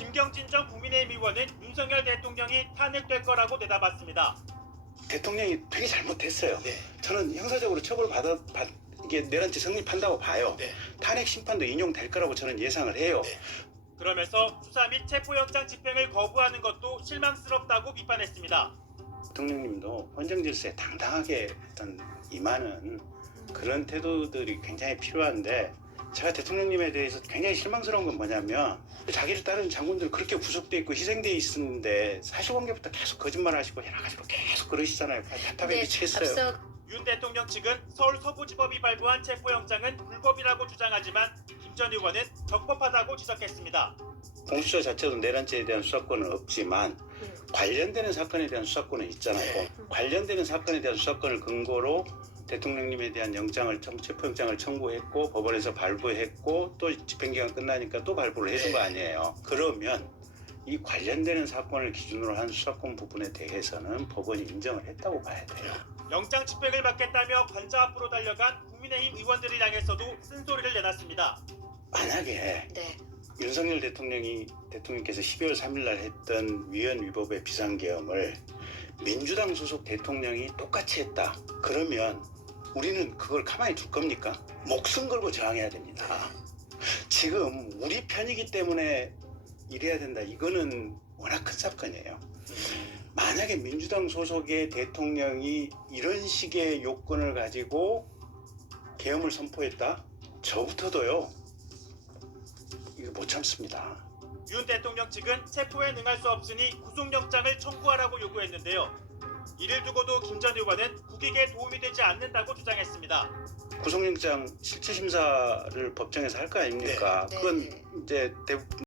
김경진 전 국민의힘 의원은 윤석열 대통령이 탄핵될 거라고 대답했습니다. 대통령이 되게 잘못했어요. 네. 저는 형사적으로 처벌 받아 받 이게 내란죄 성립한다고 봐요. 네. 탄핵 심판도 인용될 거라고 저는 예상을 해요. 네. 그러면서 수사 및 체포영장 집행을 거부하는 것도 실망스럽다고 비판했습니다. 대통령님도 헌정 질서에 당당하게 어떤 임하는 그런 태도들이 굉장히 필요한데 제가 대통령님에 대해서 굉장히 실망스러운 건 뭐냐면 자기를 따르는 장군들 그렇게 구속돼 있고 희생돼 있는데 사실관계부터 계속 거짓말하시고 여러 가지로 계속 그러시잖아요. 답답해 네, 미치겠어요. 앞서 윤 대통령 측은 서울 서부지법이 발부한 체포영장은 불법이라고 주장하지만 김 전 의원은 적법하다고 지적했습니다. 공수처 자체도 내란죄에 대한 수사권은 없지만 음. 관련되는 사건에 대한 수사권은 있잖아요. 네. 관련되는 사건에 대한 수사권을 근거로 대통령님에 대한 영장을 청, 체포영장을 청구했고 법원에서 발부했고 또 집행기간 끝나니까 또 발부를 해준 네. 거 아니에요. 그러면 이 관련되는 사건을 기준으로 한 수사권 부분에 대해서는 법원이 인정을 했다고 봐야 돼요. 영장 집행을 받겠다며 관저 앞으로 달려간 국민의힘 의원들을 향해서도 쓴소리를 내놨습니다. 만약에 네. 윤석열 대통령이 대통령께서 12월 3일 날 했던 위헌 위법의 비상계엄을 민주당 소속 대통령이 똑같이 했다. 그러면 우리는 그걸 가만히 둘 겁니까? 목숨 걸고 저항해야 됩니다. 지금 우리 편이기 때문에 이래야 된다. 이거는 워낙 큰 사건이에요. 만약에 민주당 소속의 대통령이 이런 식의 요건을 가지고 계엄을 선포했다? 저부터도요. 이거 못 참습니다. 윤 대통령 측은 체포에 능할 수 없으니 구속영장을 청구하라고 요구했는데요. 이를 두고도 김전 의원은 국익에 도움이 되지 않는다고 주장했습니다. 구속영장 실체 심사를 법정에서 할 거 아닙니까? 네. 그건 네. 이제 대,